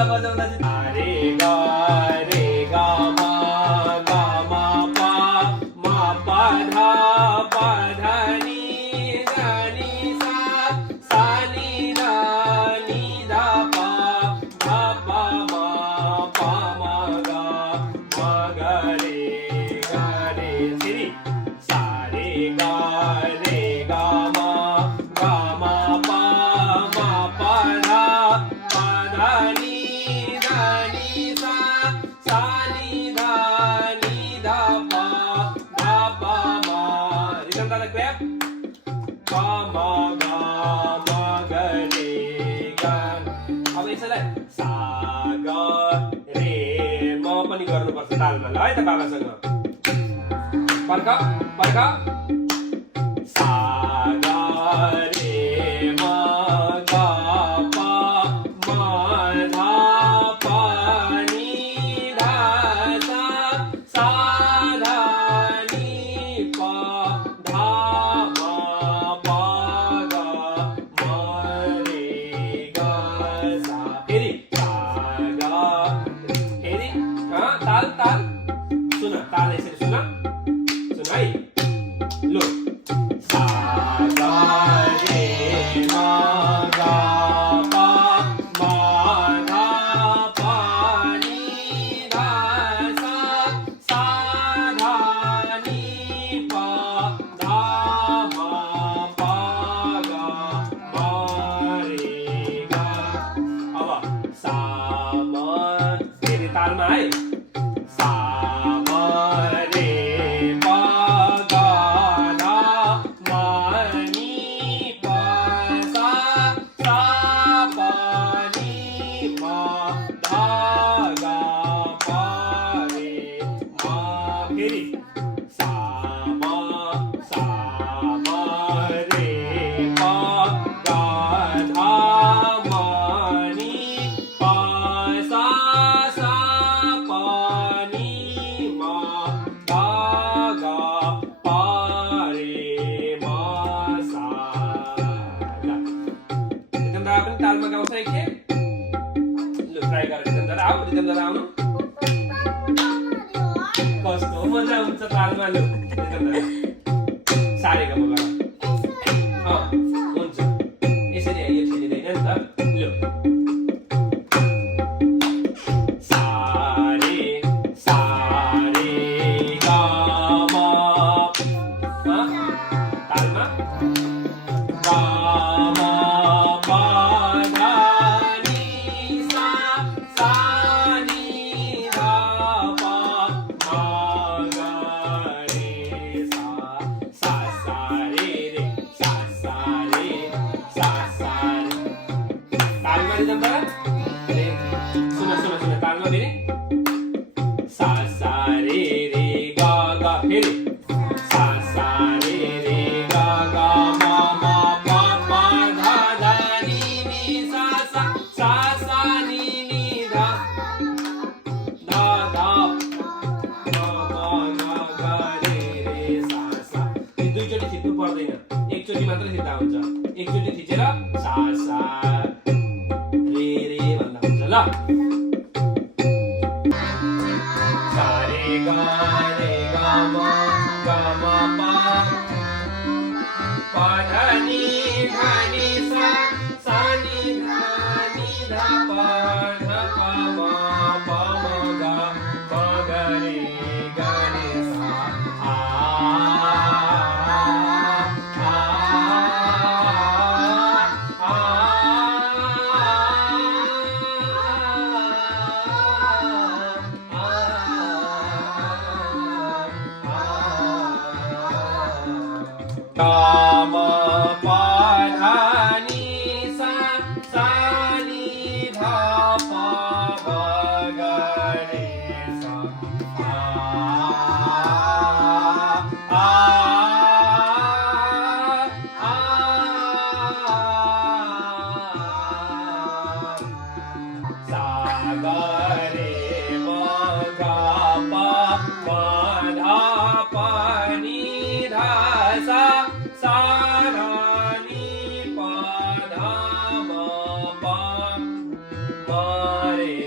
तबला वाजवण्याची. रे गा रे गा मा गा मा पा धा पा धा नी धा नी सा सा नी धा पा धा पा मा गा रे सिरी सा रे गा मा पा धा नी सा सा नी धा पा धा मा. रिदम झाला क्लॅप. पा मा गा रे गा. अब यसैलाई सा ग रे म पनि गर्नुपर्छ तालमा ल है त बाबासँग. पर्ख पर्ख. सा ग रे म ग पा म धा पा नी धा सा सा धा नी पा धा मा पा ग म रे ग सा. फेरि सा ग फेरि ताल ताल सुन ताल यसरी सुन सुन है लो. सा ग रे म ग पा म धा पा नी धा सा सा धा नी पा धा मा पा ग म रे ग. अब सा म फेरि तालमा है. सा म रे प ग धा म नी प सा सा प नी म धा ग प रे म. फेरि सा म रे प ग धा म नी प सा सा प नी म धा ग प रे म सा. रिदम जरा पनि तालमा गाउँछ एकखेप. लु ट्राई गर रिदम जरा आऊ. रिदम जरा आउनु. कस्तो मजा हुन्छ तालमा. लु रिदम जरा सा रे ग म गर. हुन्छ यसरी यो ठेलिँदैन नि त. लु सा रे ग म तालमा ग म प धा नी सा सा नी धा पा म ग रे सा सा सा रे सा सा रे सा सा रे. तालमा रिदम जरा. अरे सुन सुन सुन तालमा फेरि. सा सा रे ग ग फेरि. सा सा रे ग ग म प प धा धा नी सा सा सा सा नी धा धा धा म ग रे सा सा. यो दुईचोटि थिच्नु पर्दैन. एकचोटि मात्रै थिच्दा हुन्छ. एकचोटि थिचेर सा सा रे भन्दा हुन्छ ल. सा रे ग म पा धा नी सा सा नी धा पा धा पा म ग रे सा. आ गा म पा धा नी सा सा नी धा पा म ग रे सा. आ सा ग रे म ग पा म धा पा नी धा सा सा धा नी पा धा म पा म रे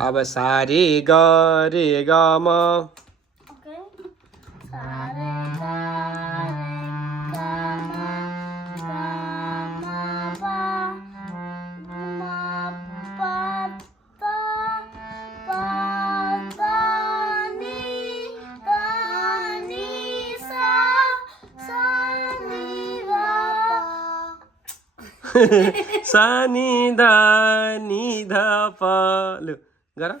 अब सारे ग रे ग म सानी धा नि धा प लु गर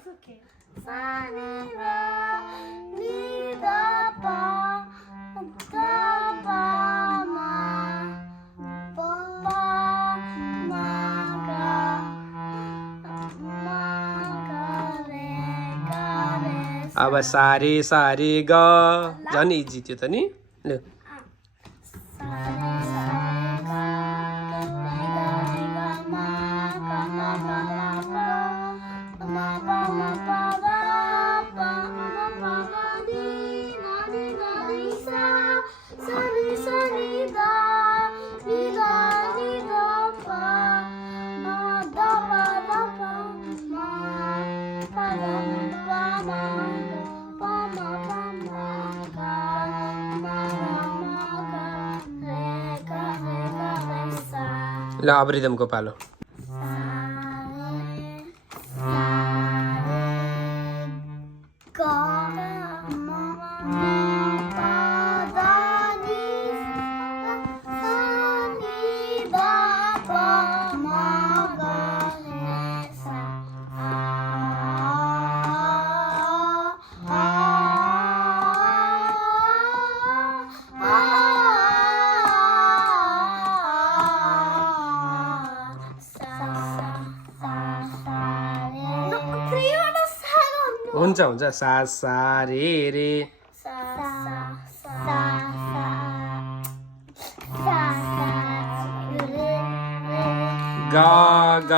अब सारे सारे ग झन् इजी थियो त नि लु ल अब रिदमको पालो हुन्छ हुन्छ सा सा रे रे ग ग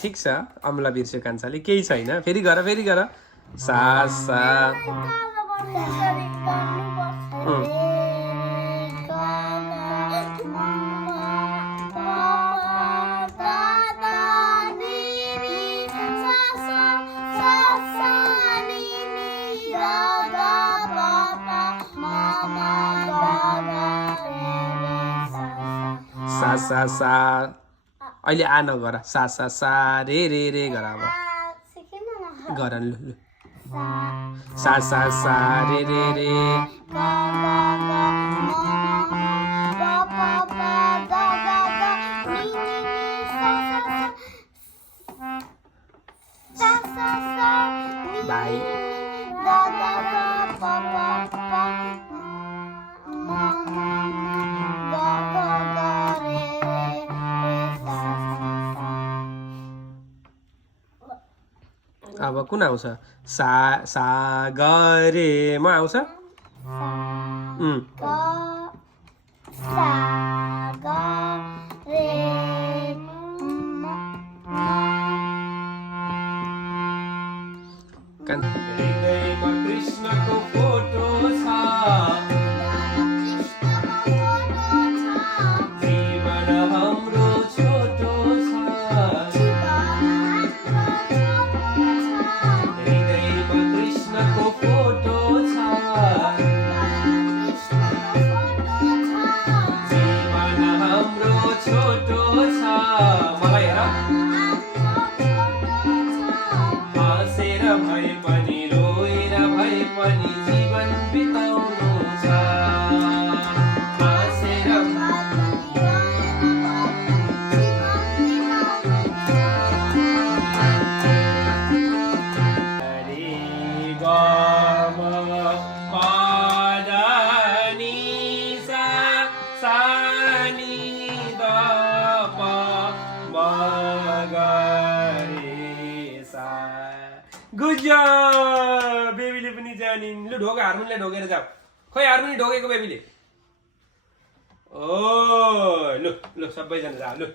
ठिक छ अमला बिर्स्यो कान्छाले केही छैन फेरि गर सा सा सा सा सा अहिले आ नगर सा सा सा रे रे रे गर अब गर लु लु सा सा सा रे रे रे बाई अब कुन आउँछ सा सा ग रे म आउँछ हृदयमा कृष्णको फोटो छ जीवन हाम्रो छोटो छ हृदयमा कृष्णको फोटो छ जीवन हाम्रो छोटो छ मलाई हेर हाँसेर भए पनि रोएर भए पनि जीवन बिताउनु छ हाँसेर रे ग म प द नि सा सा नि द प म ग रे सा गुड जब बेबीले पनि जानिन् लु ढोका हार्मोनियमले ढोकेर जाऊ खोइ हार्मोनियम ढोकेको बेबीले ओ लु लु सबैजना जाऊ लु